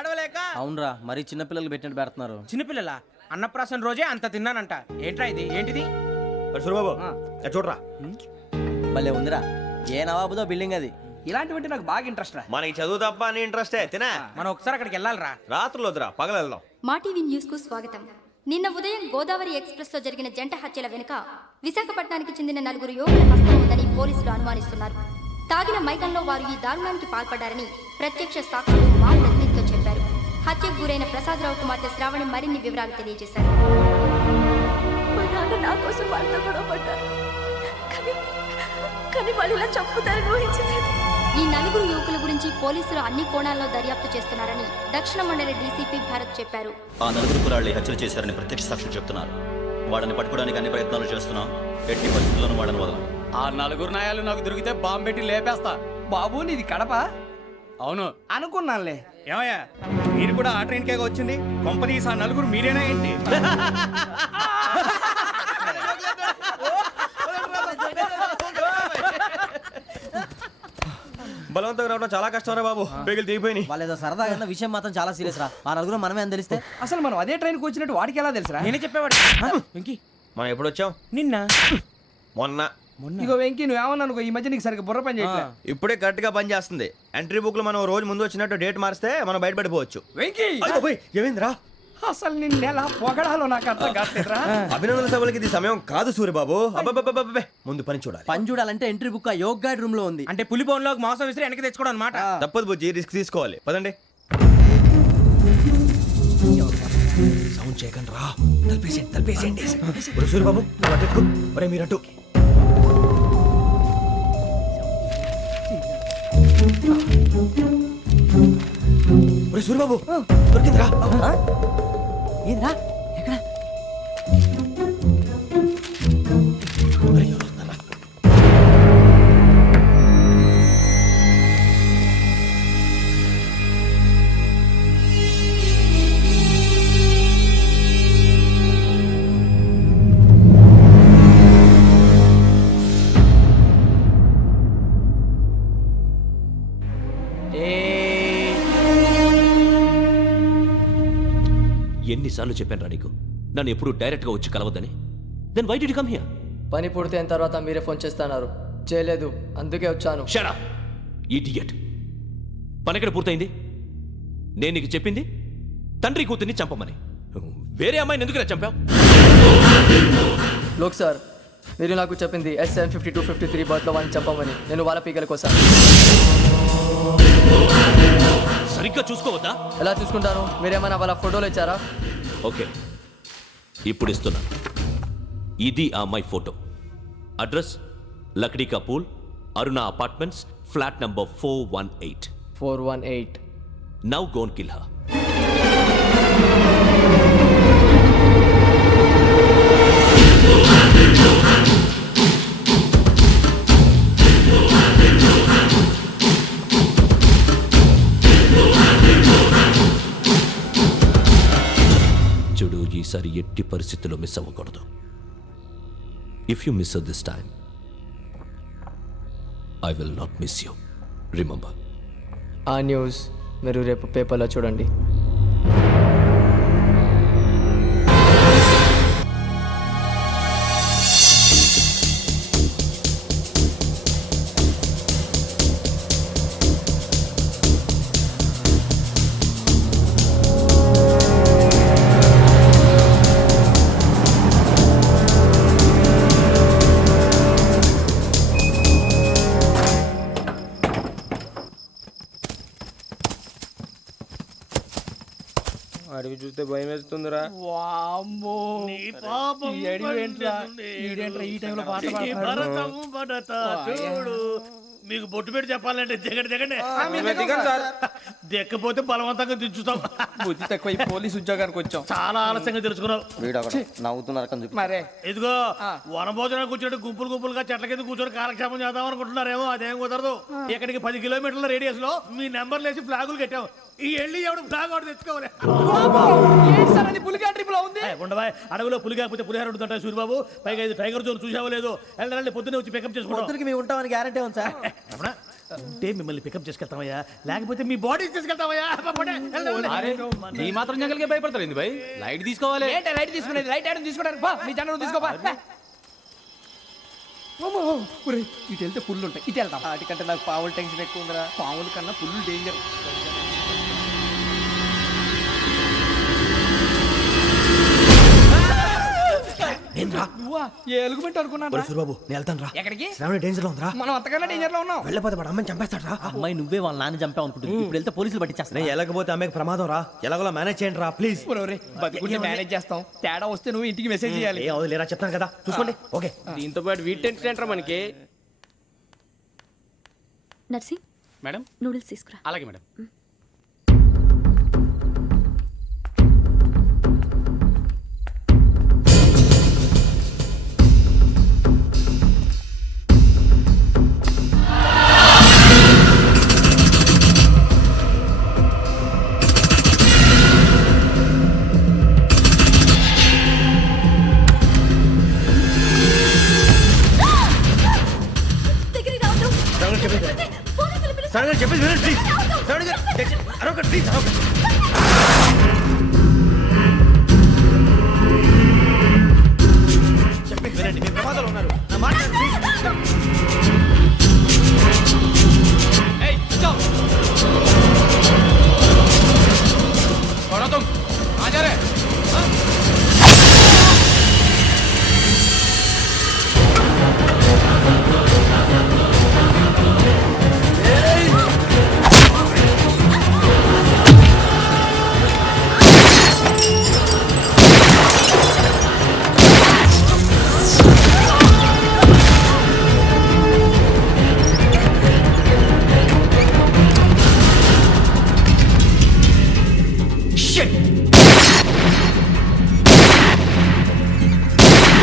అడవలేక. అవునరా, మరి చిన్నపిల్లలు పెట్టినట్టు పెడుతున్నారు. చిన్నపిల్లల అన్నప్రాసన రోజే అంత తిన్నానంట. ఏంట్రా ఇది? ఏంటిది? సూరిబాబు చూడరా, భలే ఉందిరా. ఏ నవాబుదో బిల్డింగ్ అది. ఇలాంటివంటే నాకు బాగా ఇంట్రెస్ట్ రా. మనకి చదువు తప్ప అని ఇంట్రెస్టే తినా. మనం ఒకసారి అక్కడికి వెళ్ళాలిరా. రాత్రులు వద్దురా, పగలు వెళ్దాం. మా టీవీ న్యూస్ కు స్వాగతం. నిన్న ఉదయం గోదావరి ఎక్స్ప్రెస్ లో జరిగిన జంట హత్యల వెనుక విశాఖపట్నానికి చెందిన 4 యువకుల హస్తం ఉందని పోలీసులు అనుమానిస్తున్నారు. తాగిన మైకంలో వారు ఈ దారుణానికి పాల్పడ్డారని ప్రత్యక్ష సాక్షులు మా ప్రతినిధితో చెప్పారు. హత్యకు గురైన ప్రసాదరావు కుమార్తె శ్రావణి మరిన్ని వివరాలు తెలియజేశారు. మా నాన్న నా కోసం వాళ్ళతో గొడవ పడ్డారు, కానీ వాళ్ళు ఇలా చంపుతారని ఊహించలేదు. ఈ 4 యువకుల గురించి పోలీసులు అన్ని కోణాల్లో దర్యాప్తు చేస్తున్నారని దక్షిణ మండలి డీసీపీ భరత్ చెప్పారు. ఆ 4 కుర్రాళ్ళు హత్యలు చేశారని ప్రత్యక్ష సాక్షులు చెప్తున్నారు. వాళ్ళని పట్టుకోవడానికి అన్ని ప్రయత్నాలు చేస్తున్నాం. ఎట్టి పరిస్థితుల్లోనూ వాళ్ళని వదలం. ఆ 4 నాయాలు నాకు దొరికితే బాంబు పెట్టి లేపేస్తా. బాబు నీది కడప? అవును అనుకున్నానులే. ఏమయ్యా, మీరు కూడా ఆ ట్రైన్ కేగా వచ్చింది? కొంపదీసి ఆ 4 మీరేనా ఏంటి? బలవంతంగా రావడం చాలా కష్టం రా బాబు, పేగులు దిగిపోయినాయి. వాళ్ళేదో సరదాగా విషయం మాత్రం చాలా సీరియస్ రా. ఆ నలుగురు మనమే అని తెలిస్తే అసలు మనం అదే ట్రైన్కి వచ్చినట్టు వాడికి ఎలా తెలుసురా? నేనే చెప్పేవాడు. వెంకీ, మనం ఎప్పుడు వచ్చాం? నిన్న మొన్న. ఇగో వెంకీ, నువ్వేమన్నా అనుకో, ఈ మధ్య నీకు సరిగ్గా బుర్ర పని చేయట్లే. ఇప్పుడే కరెక్ట్ గా పని చేస్తుంది. ఎంట్రీ బుక్ లో మనం రోజు ముందు వచ్చినట్టు డేట్ మారిస్తే మనం బయటపడిపోవచ్చు. వెంకీ, ఏమైందిరా? అసలు నిన్న ఎలా పొగడాలో నాకు అర్థం కాట్లేదురా. అభినందన సభలకి ఇది సమయం కాదు సూరిబాబు. అబ్బబ్బబ్బబ్బే, ముందు పని చూడాలి. పని చూడాలంటే ఎంట్రీ బుక్ ఆ యోగ్ గైడ్ రూమ్ లో ఉంది. అంటే పులి బోన్లోకి మాంసం విసిరి వెనక్కి తెచ్చుకోవడం అనమాట. తప్పదు బుజ్జి, రిస్క్ తీసుకోవాలి. పదండి. సౌండ్ చేయకండి రా. తలపేసేయండి. సూరిబాబు ఒరే మీరట్టు. ఒరే సూరిబాబు, దొరికిందిరా. ఏంద్రా? ఎక్కడ? అరే, ఎవరు వస్తున్నారా? ఎన్నిసార్లు చెప్పాను నీకు నన్ను ఎప్పుడు డైరెక్ట్గా వచ్చి కలవద్దని? Then why did you come here? పని పూర్తయిన తర్వాత మీరే ఫోన్ చేస్తున్నారు. చేయలేదు, అందుకే వచ్చాను. Shut up idiot. పని ఎక్కడ పూర్తయింది? నేను నీకు చెప్పింది తండ్రి కూతుర్ని చంపమని. వేరే అమ్మాయిని ఎందుకు చంపావు? లోక్ సార్, మీరు నాకు చెప్పింది SN5253 బర్త్లో వాళ్ళని చంపమని. నేను వాళ్ళ పీకల కోసం. సరిగ్గా చూసుకోవద్దా? ఎలా చూసుకుంటాను? మీరేమైనా వాళ్ళ ఫోటోలు ఇచ్చారా? ఓకే, ఇప్పుడు ఇస్తున్నాను. ఇది ఆ అమ్మాయి ఫోటో. అడ్రస్ లక్డీ కా pool, Aruna apartments, flat number 418. 418. Now go and kill her. చూడు, ఈసారి ఎట్టి పరిస్థితుల్లో మిస్ అవ్వకూడదు. If you miss this time I will not miss you. Remember. ఆ న్యూస్ మీరు రేపు పేపర్లో చూడండి. అడిగి చూస్తే భయం వేస్తుందిరా. మీకు బొట్టు పెట్టి చెప్పాలంటే దిగండి. దిక్కపోతే బలవంతంగా దించుతాం. బుద్ధి తక్కువ, ఈ పోలీస్ ఉద్యోగానికి వచ్చాం. చాలా ఆలస్యంగా తెలుసుకున్నావు. నవ్వుతున్నారు. మరే ఇదిగో వనభోజనం కూర్చొని గుంపులుగా చెట్ల కింద కూర్చొని కాలక్షేపం చేద్దాం అనుకుంటున్నారేమో. అదేం కుదరదు. ఇక్కడికి 10 కిలోమీటర్ల రేడియస్ లో మీ నెంబర్లు వేసి ఫ్లాగులు కట్టాం. ఈ వెళ్ళి ఎవడు ఫ్లాగ్ ఒకటి తెచ్చుకోవాలి. పులిగా ట్రిప్ లో ఉంది. ఉండవా, అడవిలో పులి కాకపోతే పులిహార ఉంటుంటా సూరిబాబు. పైగా ఇది టైగర్ జోన్ చూసావో లేదో. వెళ్ళండి, పొద్దున్నే వచ్చి పికప్ చేసుకుంటాం. మేము ఉంటామని గ్యారంటీ ఉంది సార్. ఉంటే మిమ్మల్ని పికప్ చేసుకెళ్తామయ్యా లేకపోతే మీ బాడీ తీసుకెళ్తామయ్యా ఈ మాత్రం జంగల్కే భయపడతారు భయ్ లైట్ తీసుకోవాలి ఏంటి లైట్ తీసుకునేది లైట్ ఆడని తీసుకోవడానికి బా మీ జనరు తీసుకోపా ఇటు వెళ్తే పుల్లు ఉంటాయి ఇటు వెళ్తాం వాటికంటే నాకు పావులు టెన్షన్ ఎక్కువ ఉందిరా. పాముల కన్నా పుల్లు డేంజర్ నువ్వా ఏ ఎలుగుబెట్టి అనుకున్నా బాబు నేను వెళ్తాను రా. ఎక్కడికి శ్రావణ డేంజర్ లో ఉందిరా. మనం అంతకన్నా డేంజర్ లో ఉన్నాం వెళ్ళపోతే వాడు అమ్మని చంపేస్తాడు రా. అమ్మాయి నువ్వే వాళ్ళ నాన్న చంపావు అనుకుంటుంది. ఇప్పుడు వెళ్తే పోలీసులు పట్టించేస్తా. నేను వెళ్ళకపోతే అమ్మకి ప్రమాదం రా. ఎలాగోలా మేనేజ్ చేయండి రా ప్లీజ్. బతుకుంటే మేనేజ్ చేస్తాం తేడా వస్తే నువ్వు ఇంటికి మెసేజ్ చేయాలి ఏ అవదు లేరా చెప్తాను కదా చూసుకోండి. ఓకే దీంతో పాటు వీటి టెన్షన్ ఏంట్రా మనకి నర్సి మేడం నూడిల్స్ తీసుకురా. అలాగే మేడం దగ్గరికి రావద్దు. పోలీసులు పిలుస్తారు. శ్రావణ గారు చెప్పేది వినండి ప్లీజ్. శ్రావణ గారు అరొకటి ప్లీజ్ అరొకటి. చెప్పేది వినండి మీరు ప్రమాదాలు ఉన్నారు. నా మాట వినండి, ప్లీజ్.